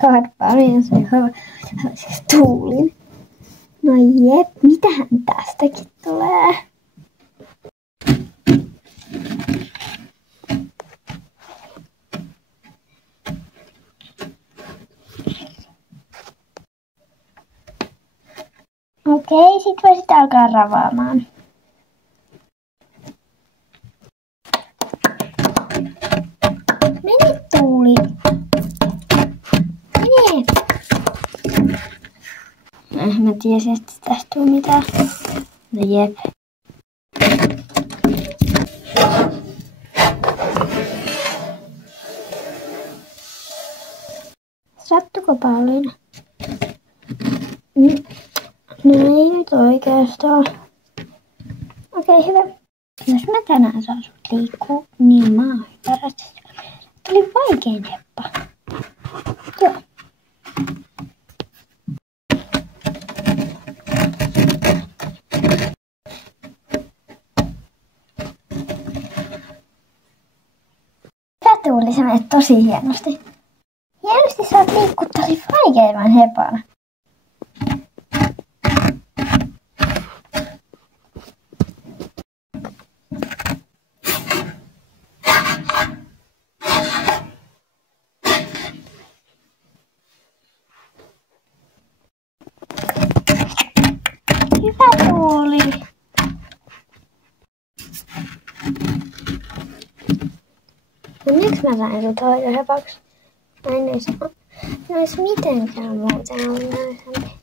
Karppainen se tuulin. No jep, mitähän tästäkin tulee? Okei, sit voisit alkaa ravaamaan. Mene tuuli. Mene. Mä tiesin, että tästä tuu mitään. No jep. Sattuko Pauliina? No ei nyt oikeastaan. Okei, hyvä. Jos mä tänään saan sut liikkuu, niin mä oon hypärästi. Tuli vaikein heppa. Joo. Hyvä Tuuli, sä menet tosi hienosti. Hienosti sä oot liikkuu tosi vaikeimman hepana. Hyvä Tuuli. Onneksi mä sain sut hoitohepaksi. Mä en ois mitenkään muuten onnellisempi.